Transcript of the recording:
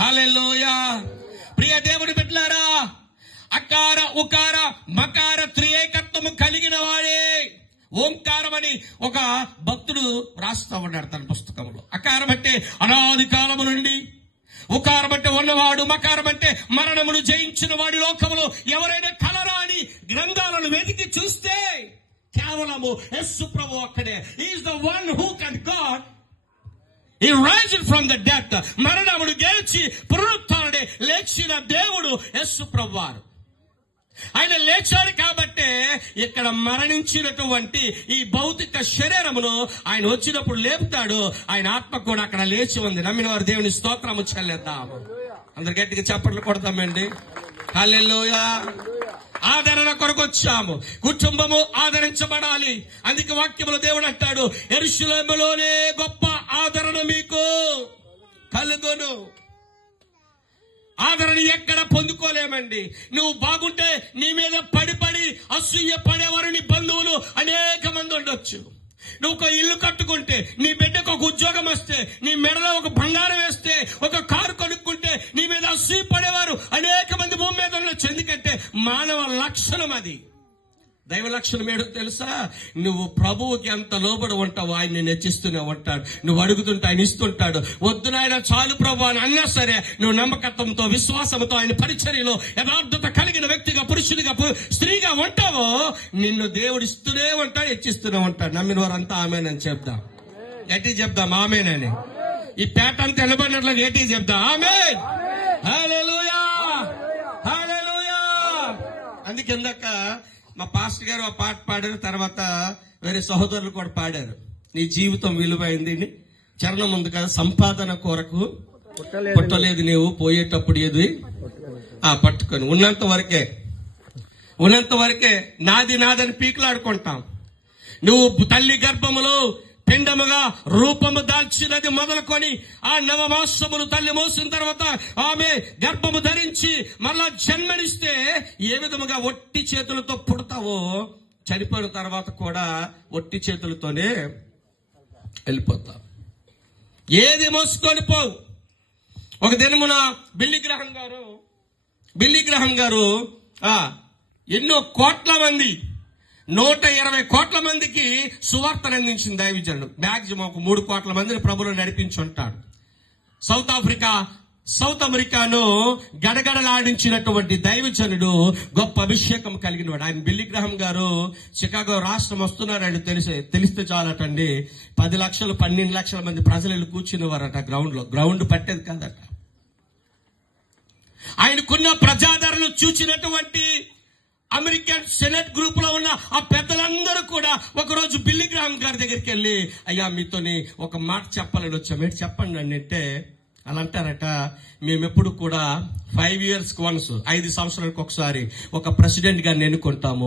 హల్లెలూయా. ప్రియ దేవుని బిడ్డలారా, అకార ఉకార మకార త్రియేకత్వము కలిగిన వాడే ఓంకారం అని ఒక భక్తుడు రాస్తా ఉన్నాడు తన పుస్తకంలో. అకారం అంటే అనాది కాలము నుండి, ఉకారం అంటే ఉన్నవాడు, మకారం అంటే మరణమును జయించిన వాడి లోకములో ఎవరైనా కలరా అని గ్రంథాలను వెతికి చూస్తే కేవలము యేసు ప్రభు అక్కడే. Is the one who can God. He raised from the death. మరణమును గెలిచి పునరుత్థానుడే లేచిన దేవుడు యేసు ప్రభువారు. ఆయన లేచాడు కాబట్టే ఇక్కడ మరణించినటువంటి ఈ భౌతిక శరీరమును ఆయన వచ్చినప్పుడు లేపుతాడు. ఆయన ఆత్మ కూడా అక్కడ లేచి ఉంది. నమ్మిన వారు దేవుని స్తోత్రము చెల్లిద్దాము. అందరు గట్టిగా చప్పట్లు కొడతామండి. హల్లెలూయా. ఆదరణ కొరకు వచ్చాము. కుటుంబము ఆదరించబడాలి. అందుకే వాక్యములో దేవుడు అంటాడు, యెరూషలేములోనే గొప్ప ఆదరణ మీకు కలుగును. ఆదరణ ఎక్కడ పొందుకోలేమండి. నువ్వు బాగుంటే నీ మీద పడి అసూయ పడేవారు నీ బంధువులు అనేక మంది ఉండొచ్చు. నువ్వు ఒక ఇల్లు కట్టుకుంటే, నీ బిడ్డకు ఒక ఉద్యోగం వస్తే, నీ మెడలో ఒక బంగారం వేస్తే, ఒక కారు కొనుక్కుంటే నీ మీద అసూయ పడేవారు అనేక మంది భూమి మీద ఉండొచ్చు. ఎందుకంటే మానవ లక్షణం అది. దైవ లక్షణం ఏడో తెలుసా? నువ్వు ప్రభువుకి ఎంత లోబడి ఉంటావు ఆయన నిన్ను హెచ్చిస్తూనే ఉంటాడు. నువ్వు అడుగుతుంటే ఆయన ఇస్తుంటాడు. వద్దు నాయన చాలు ప్రభు అని అన్నా సరే నువ్వు నమ్మకత్వంతో విశ్వాసంతో ఆయన పరిచర్యలో యథార్థత కలిగిన వ్యక్తిగా, పురుషుడిగా, స్త్రీగా ఉంటావో నిన్ను దేవుడు ఇస్తూనే ఉంటాడు, హెచ్చిస్తూనే ఉంటాడు. నమ్మిన వారంతా ఆమేనని చెప్దాం. గట్టి చెప్దాం ఆమేనని. ఈ పేట అంతా నిలబడినట్లు గట్టి చెప్దాం ఆమేన్. హల్లెలూయా, హల్లెలూయా. అందుకే ఇందాక మా పాస్టర్ గారు ఆ పాట పాడారు. తర్వాత వేరే సహోదరులు కూడా పాడారు. నీ జీవితం విలువైంది. చరణం ఉంది కదా, సంపాదన కొరకు పుట్టలేదు నీవు, పోయేటప్పుడు ఏది పట్టుకొని ఉన్నంత వరకే నాదని పీకులాడుకుంటాం. నువ్వు తల్లి గర్భములో పిండముగా రూపము దాల్చినది మొదలుకొని ఆ నవమాసములు తల్లి మోసిన తర్వాత ఆమె గర్భము ధరించి మళ్ళా జన్మనిస్తే ఏ విధముగా ఒట్టి చేతులతో పుడతావో చనిపోయిన తర్వాత కూడా ఒట్టి చేతులతోనే వెళ్ళిపోతావు. ఏది మోసుకొని పోవు. ఒక దినమున బిల్లీ గ్రహం గారు ఎన్నో కోట్ల మంది 120 కోట్ల మందికి సువార్తను అందించిన దైవజనుడు. మ్యాక్సిమం ఒక 3 కోట్ల మందిని ప్రభువును నడిపించి ఉంటాడు. సౌత్ అమెరికాను గడగడలాడించినటువంటి దైవజనుడు, గొప్ప అభిషేకం కలిగిన వాడు. ఆయన బిల్లీ గ్రహం గారు చికాగో రాష్ట్రం వస్తున్నారని తెలిస్తే చాలటండి 10 లక్షలు 12 లక్షల మంది ప్రజలు కూర్చునేవారట గ్రౌండ్ పట్టేది కాదట. ఆయనకున్న ప్రజాదరణ చూసినటువంటి అమెరికన్ సెనెట్ గ్రూప్ లో ఉన్న ఆ పెద్దలందరూ కూడా ఒకరోజు బిల్లీ గ్రహం గారి దగ్గరికి వెళ్ళి, అయ్యా మీతోని ఒక మాట చెప్పాలని వచ్చాం, ఏంటి చెప్పండి అని అంటే అలా అంటారట, మేమెప్పుడు కూడా 5 years once 5 సంవత్సరాలకు ఒకసారి ఒక ప్రెసిడెంట్ గారిని ఎన్నుకుంటాము.